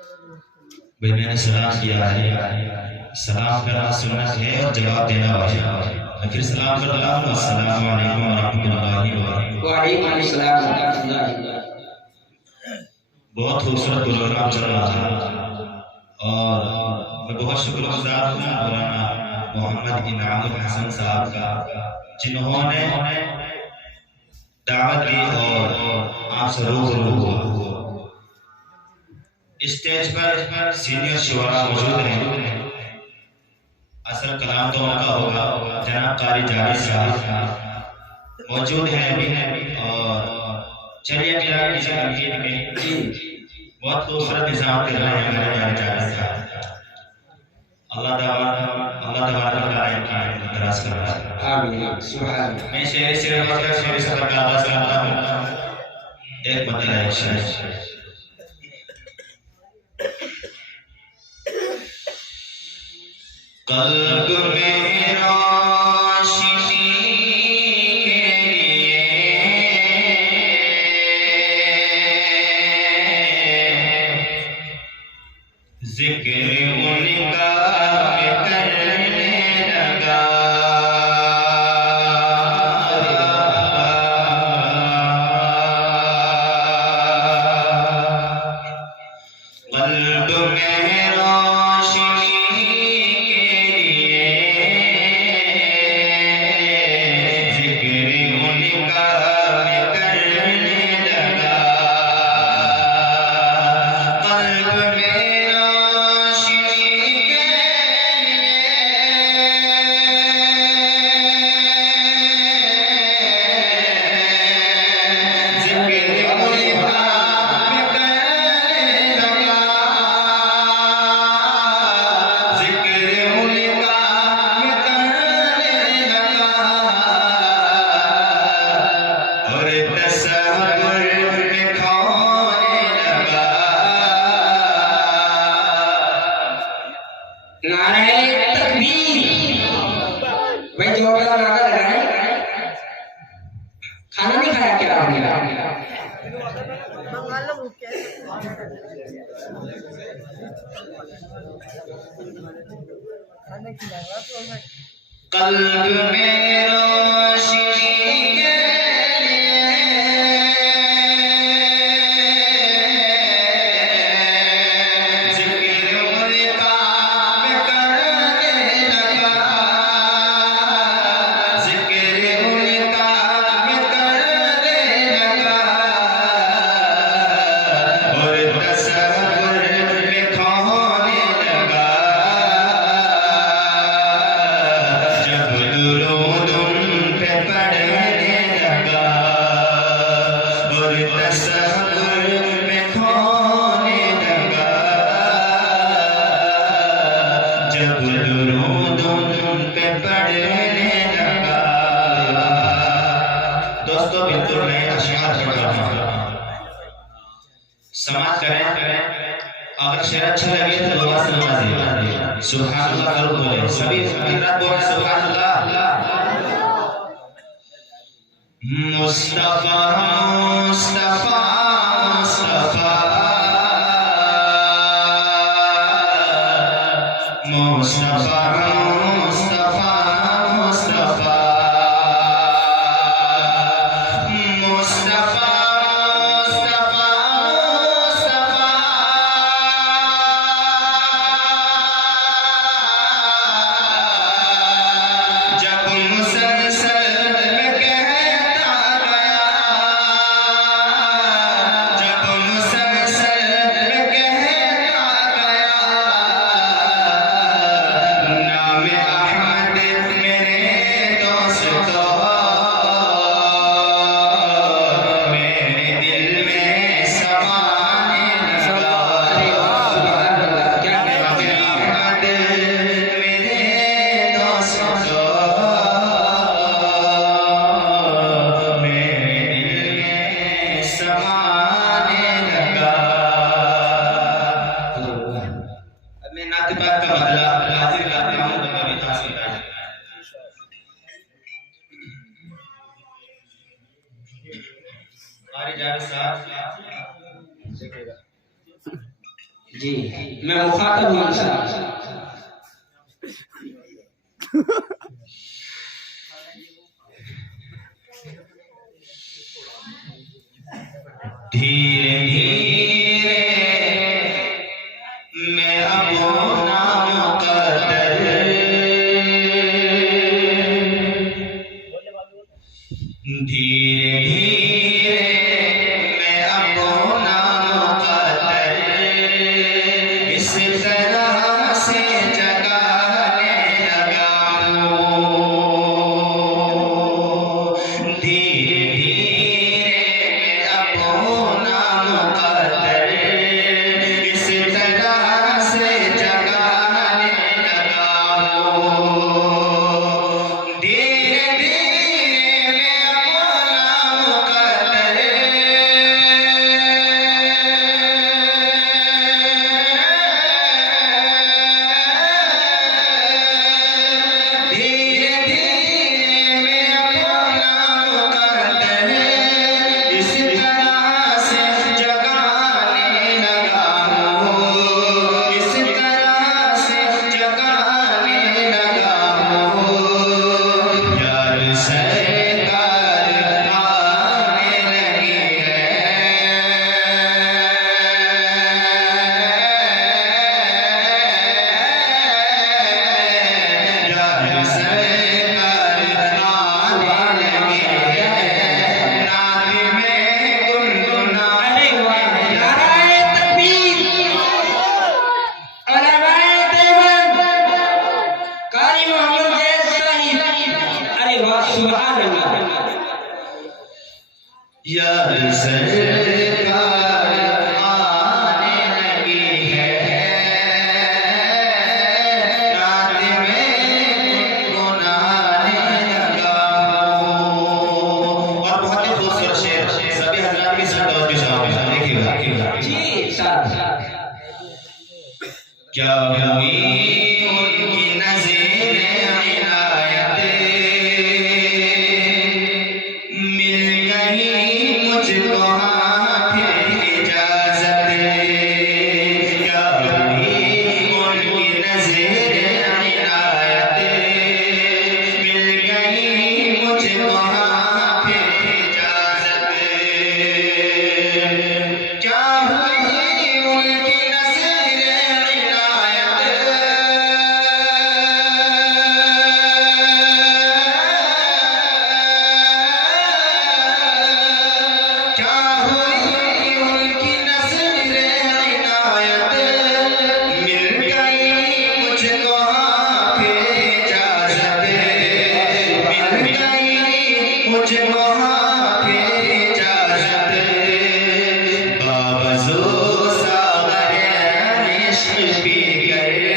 भाई मैंने सलाम किया है, सलाम करना सुन्नत है और जवाब देना वाजिब है। फिर सलाम कर रहा हूँ, अस्सलाम वालेकुम व रहमतुल्लाहि व बरकातहू। वालेकुम अस्सलाम व रहमतुल्लाहि। बहुत खूबसूरत प्रोग्राम चल रहा है और मैं बहुत शुक्रगुजार हूँ मौलाना मोहम्मद इनामुल हसन साहब का, जिन्होंने दावत दी और आपसे रूबरू हुआ। स्टेज पर सीनियर शुरा मौजूद हैं। असल कलाम तो उनका होगा, जनाब कारी जारी साहब मौजूद हैं अभी। और चलिए मेरा तनकीद में बहुत खूबसूरत निजाम कर रहे हैं मेरे जारी जारी साहब। अल्लाह तबारक व तआला इनकी दराज कराए। आमीन सुभान अल्लाह। मैं शेर से का आगाज करता हूँ। एक मतलब है शेर। कल्ब में रोशनी के लिए जिक्र उनका मैं करने लगा। कल्ब में रोशनी भाई जोरदार नारा लगाए। खाना नहीं खाया क्या आपने? कल्ब में रोशनी के दोस्तों बिल्कुल मैं अशआर पढ़ रहा हूँ, समाज करें। अगर शेर अच्छा लगे तो दुआ से नवाजिए। सुभान अल्लाह करो बोले, सभी हजरात बोले सुभान अल्लाह। मुस्तफा मुस्तफा मुस्तफा मुस्तफा मुस्तफा मुस्तफा मुस्तफा जी मैं मुखातब हूँ इंसान। धीरे धीरे मैं अपना मुकद्दर, धीरे धीरे मैं अपना मुकद्दर इस तरह से जगाने लगा हूँ। धीरे धीरे मैं अपना मुकद्दर इस तरह से जगाने लगा हूँ। धीरे धीरे मैं अपना मुकद्दर धीरे धीरे मैं अपना मुकद्दर इस तरह से जगाने लगा हूँ। इस तरह से जगाने लगा हूँ। यार सरकार आने लगी है। यार सरकार आने लगी है। नाद में गुनगुनाने नाराए तकबीर, अलवाए देवबंद, कारी मोहम्मद जैद साहिब। अरे वाह सुभान अल्लाह। यार सरकार आने लगी है। रात में गुनगुनाने लगा हूँ। और बहुत ही खूबसूरत शेर, सभी हजरात की सब तवज्जो चाहूंगा, देखिएगा। जी साहब। क्या हुई उनकी नज़रें इनायत, मिल गई मुझको हाथ इजाज़त। क्या हुई उनकी नज़रें इनायत, मिल गई मुझको हाथ इजाज़त। क्या हुई उनकी नज़रें इनायत, क्या हुई उनकी नज़रें इनायत, मिल गई मुझको हाथ इजाज़त। मिल गई मुझको हाथ इजाज़त। बावज़ू सागर इश्क पी गए,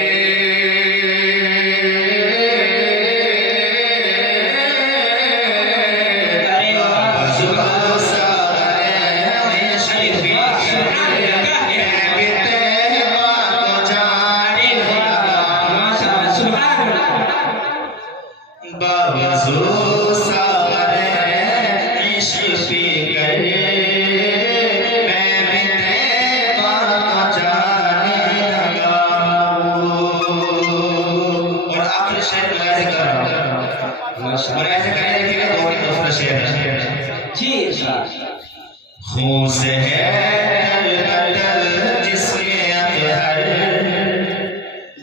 बावज़ू सागर इश्क पी गए। मैं भी तैबा को जाने लगा, सुभान अल्लाह। बावज़ू सागर इश्क पी गए। मैं भी तैबा को जाने लगा हूँ। और आखिरी शेर मुलाहिज़ा कर रहा हूँ, मुलाहिज़ा करें, देखिएगा बहुत ही खूबसूरत शेर है। जी साहब। खून से है तलबदल जिसमें अतहर,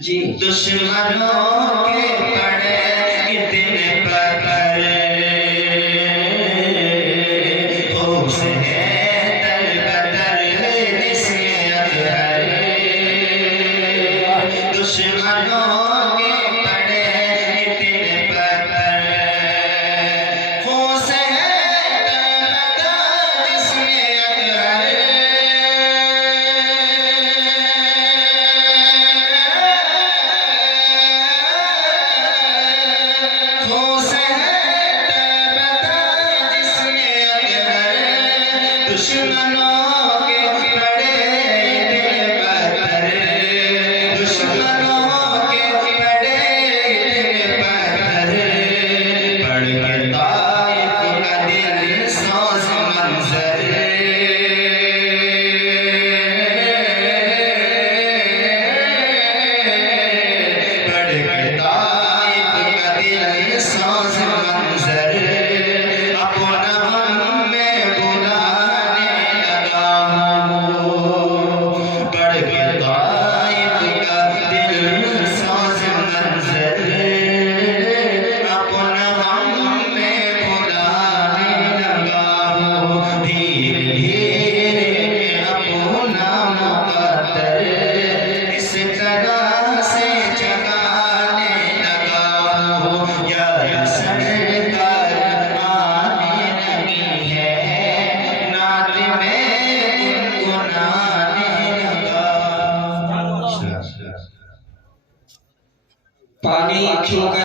जी दुश्मनों के पड़े कितने पत्थर। खून से है तलबदल जिसमें अतहर, दुश्मनों के पड़े कितने पत्थर। खून से है तलबदल जिसमें अतहर, भिक्षुओं का